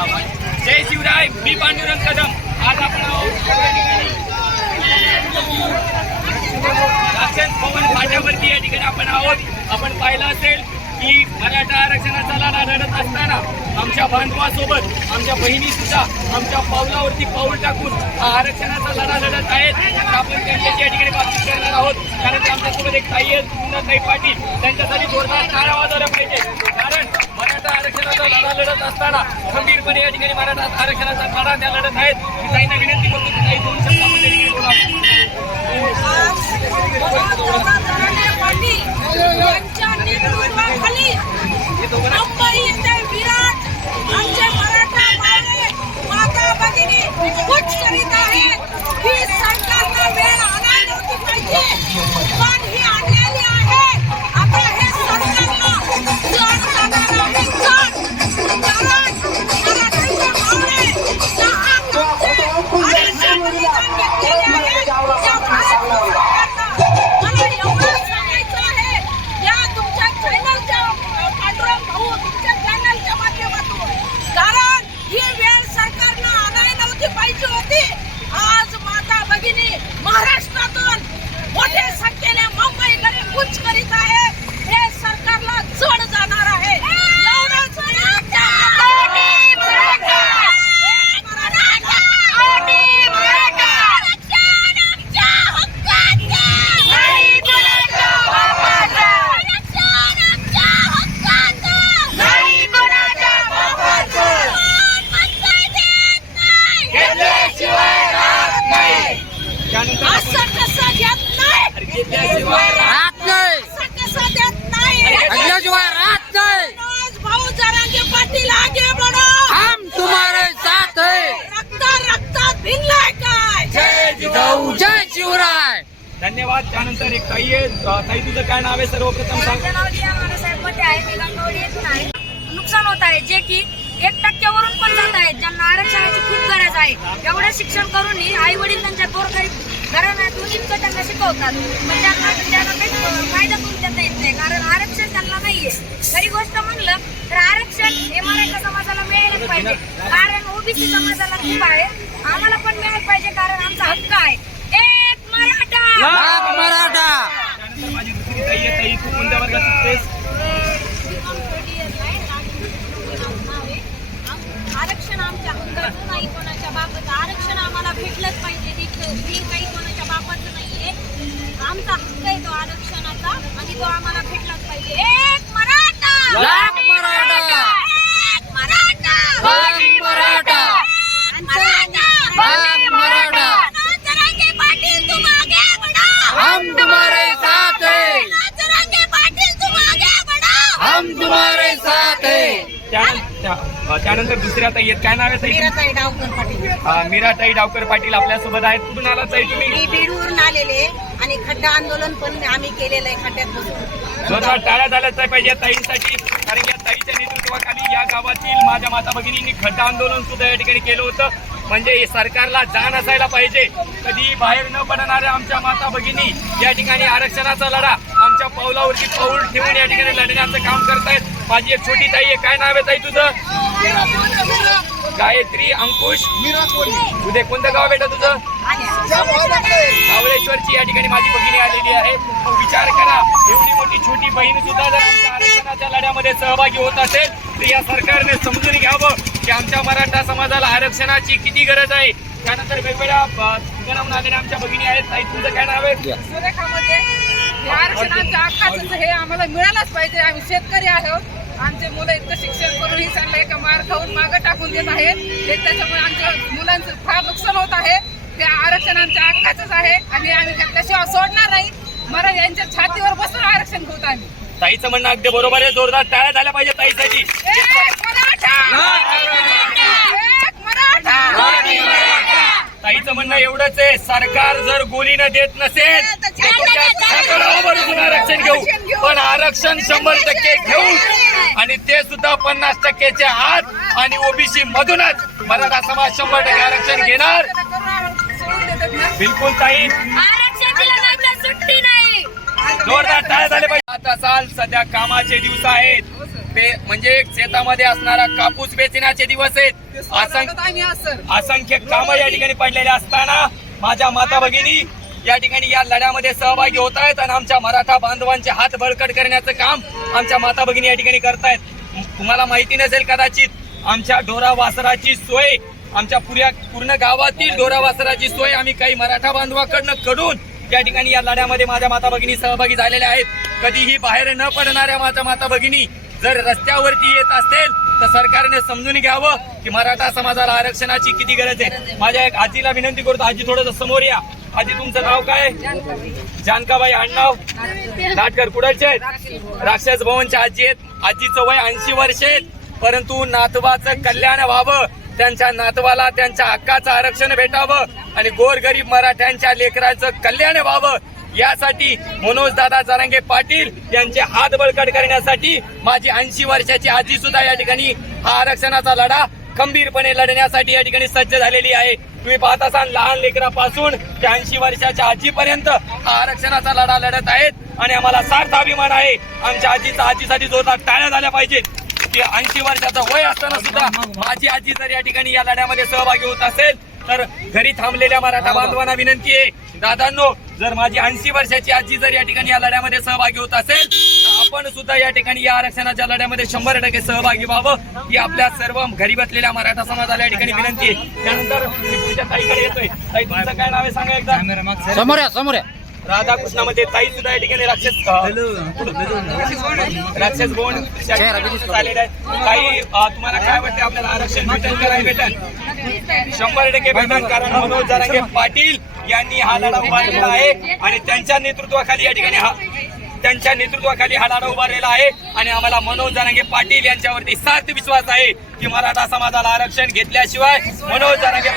जय शिवराय मी पांडुरंग कदम. आज आपण आहोत. या ठिकाणी भवन फाट्यावरती या ठिकाणी आपण आहोत. आपण पाहिलं असेल की मराठा आरक्षणाचा लढा लढत असताना आमच्या बांधवासोबत आमच्या बहिणी सुद्धा आमच्या पावलावरती पाऊल टाकून हा आरक्षणाचा लढा लढत आहेत. तर आपण त्यांच्याशी या ठिकाणी बातचीत करणार आहोत. कारण आमच्यासोबत एक ताई आहेत सुंदरताई पाटील. त्यांच्यासाठी जोरदार टाळ्या वाजवला पाहिजे. कारण आरक्षणाचा लढा लढत असताना खंबीरपणे या ठिकाणी मराठा आरक्षणाचा लढा त्या लढत आहेत. मी ताईंना विनंती करतो की ताई दोन शब्दामध्ये बोला धन्यवाद. त्यानंतर एक ताई आहे ताई तुझं काय नाव आहे? सर्वप्रथम सांग. माझं नाव मानासाहेब आहे. मी आहे. नुकसान होत आहे. जे की एक टक्क्यावरून पण जात आहेत. ज्यांना आरक्षणाची खूप गरज आहे. एवढं शिक्षण करूनही आई वडील त्यांच्या गोरगरीब घराण्यातून इतकं त्यांना शिकवतात. पण त्यांना त्यांना काही फायदा करून देता येत नाही. कारण आरक्षण त्यांना नाहीये. खरी गोष्ट म्हणलं तर आरक्षण हे मराठा समाजाला मिळायलाच पाहिजे. कारण ओबीसी समाजाला खूप आहे. आम्हाला पण मिळायला पाहिजे. कारण आमचा हक्क आहे. मराठा लाख मराठा. त्यानंतर माझी दुसरी ताई आहे ताई तू कोणत्या वर्गात शिकतेस आरक्षण आमच्या हक्काचं नाही कोणाच्या बापाचं. आरक्षण आम्हाला भेटलंच पाहिजे हे काही कोणाच्या बापाचं नाहीये. आमचा हक्क आहे तो आरक्षणाचा आणि तो आम्हाला भेटलाच पाहिजे. एक मराठा! लाख मराठा एक मराठा लाख मराठा एक मराठा लाख मराठा मनोज जरांगे पाटील तुम आगे बढ़ो हम तुम्हारे साथ है मनोज जरांगे पाटील तुम आगे बढ़ो हम तुम्हारे साथ है त्यानंतर दुसऱ्या ताई आहेत. काय नाव आहे ताई? मीराताई डावकर पाटील. अ, मीराताई डावकर पाटील आपल्यासोबत आहेत. कुठून आलात ताई तुम्ही? मी बीडवरून आलेले आणि खड्डा आंदोलन पण आम्ही केलेलं आहे खड्ड्यात बसून जोरदार टाळ्या झाल्याच पाहिजे या ताईंसाठी. कारण या ताईच्या नेतृत्वाखाली या गावातील माझ्या माता भगिनींनी खड्डा आंदोलन सुद्धा या ठिकाणी केलं होतं. म्हणजे हे सरकारला जाण असायला पाहिजे. कधी बाहेर न पडणाऱ्या आमच्या माता भगिनी या ठिकाणी आरक्षणाचा लढा आमच्या पावलावरती पाऊल ठेवून या ठिकाणी लढण्याचं काम करतायत. माझी एक छोटी ताई आहे. काय नाव आहे ताई तुझं? गायत्री अंकुश. उद्या कोणतं गाव बेटा तुझं? सावळेश्वरची या ठिकाणी माझी भगिनी आलेली आहे. विचार करा. एवढी मोठी छोटी बहीण सुद्धा जर आमच्या आरक्षणाच्या लढ्यामध्ये सहभागी होत असेल तर या सरकारने समजून घ्यावं की आमच्या मराठा समाजाला आरक्षणाची किती गरज आहे. त्यानंतर वेगवेगळ्या ठिकाणाहून आलेल्या आमच्या भगिनी आहेत. ताई तुझं काय नाव आहे? आरक्षणाचं हक्काचं हे आम्हाला मिळालंच पाहिजे. आम्ही शेतकरी आहोत. आमचे मुलं इतकं शिक्षण करूनही चांगलं एका मार खाऊन मागं टाकून देत आहेत. हे त्याच्यामुळे आमच्या मुलांचं फार नुकसान होत आहे. हे आरक्षण आमच्या हक्काचंच आहे आणि आम्ही त्याशिवाय सोडणार नाही. मला यांच्या छातीवर बसून आरक्षण घेऊ आम्ही. ताईचं म्हणणं अगदी बरोबर आहे. जोरदार टाळ्या झाल्या पाहिजे ताईसाठी. एक मराठा! एक मराठा! ताईचं म्हणणं एवढंच आहे. सरकार जर गोली न देत नसेल तर त्याच्यात छाताडावर बसून आरक्षण घेऊ. पण आरक्षण शंभर टक्के घेऊ. आणि ते सुद्धा पन्नास टक्क्याच्या आत आणि ओबीसी मधूनच मराठा समाज शंभर टक्के आरक्षण घेणार. बिलकुल ताई. जोरदार टाळ्या झाले पाहिजे. आता साल सध्या कामाचे दिवस आहेत. पे म्हणजे शेतामध्ये असणारा कापूस वेचण्याचे दिवस आहेत. असंख्य कामं या ठिकाणी पडलेले असताना माझ्या माता भगिनी या ठिकाणी या लढ्यामध्ये सहभागी होत आहेत आणि आमच्या मराठा बांधवांचे हात बळकट करण्याचं काम आमच्या माता भगिनी या ठिकाणी करतायत. तुम्हाला माहिती नसेल कदाचित आमच्या ढोरा वासराची सोय आमच्या पुऱ्या पूर्ण गावातील ढोरा वासराची सोय आम्ही काही मराठा बांधवाकडनं कडून या ठिकाणी या लढ्यामध्ये माझ्या माता भगिनी सहभागी झालेल्या आहेत. कधीही बाहेर न पडणाऱ्या माझ्या माता भगिनी जर रस्त्यावरती येत असेल तर सरकारने समजून घ्यावं की मराठा समाजाला आरक्षणाची किती गरज आहे. माझ्या एक आजीला विनंती करतो आजी थोडस समोर या. आधी तुमचं नाव काय? जानकाबाई आडनाव. लाटकर कुडलचे आहेत. राक्षस भवनच्या आजी आहेत. आजीचं वय ऐंशी वर्ष आहेत. परंतु नातवाचं कल्याण व्हावं त्यांच्या नातवाला त्यांच्या हक्काचं आरक्षण भेटावं आणि गोरगरीब मराठ्यांच्या लेकराचं कल्याण व्हावं यासाठी मनोज दादा जरांगे पाटील यांचे हात बळकट करण्यासाठी माझी ऐंशी वर्षाची आजी सुद्धा या ठिकाणी हा आरक्षणाचा लढा खंबीरपणे लढण्यासाठी या ठिकाणी सज्ज झालेली आहे. तुम्ही पाहत असाल लहान लेकरापासून ते ऐंशी वर्षाच्या आजीपर्यंत हा आरक्षणाचा लढा लढत आहेत आणि आम्हाला सार्थ अभिमान आहे. आमच्या आजीचा आजीसाठी जोरदार टाळ्या झाल्या पाहिजेत. की ऐंशी वर्षाचं वय असताना सुद्धा माझी आजी जर या ठिकाणी या लढ्यामध्ये सहभागी होत असेल तर घरी थांबलेल्या मराठा बांधवांना विनंती आहे. दादांनो जर माझी ऐंशी वर्षाची आजी जर या ठिकाणी या लढ्यामध्ये सहभागी होत असेल आपण सुद्धा या ठिकाणी या आरक्षणाच्या लढ्यामध्ये शंभर टक्के सहभागी व्हावं ही आपल्या सर्व घरी बसलेल्या मराठा समाजाला या ठिकाणी विनंती आहे. त्यानंतर मी पुढच्या ताईकडे येतोय. ताई तुमचं काय नाव आहे? सांगा एकदा. समोर या समोर या. राधाकृष्णामध्ये ताई सुद्धा या ठिकाणी राक्षस राक्षस झालेले काही अं, तुम्हाला काय वाटतं आपल्याला आरक्षण भेटेल का नाही भेटेल? शंभर टक्के भेटेल कारण मनोज जरांगे पाटील यांनी हा लढा उभारलेला आहे आणि त्यांच्या नेतृत्वाखाली या ठिकाणी हा त्यांच्या नेतृत्वाखाली हा लढा उभारलेला आहे. आणि आम्हाला मनोज जरांगे पाटील यांच्यावरती साथ विश्वास आहे की मराठा समाजाला आरक्षण घेतल्याशिवाय मनोज जरांगे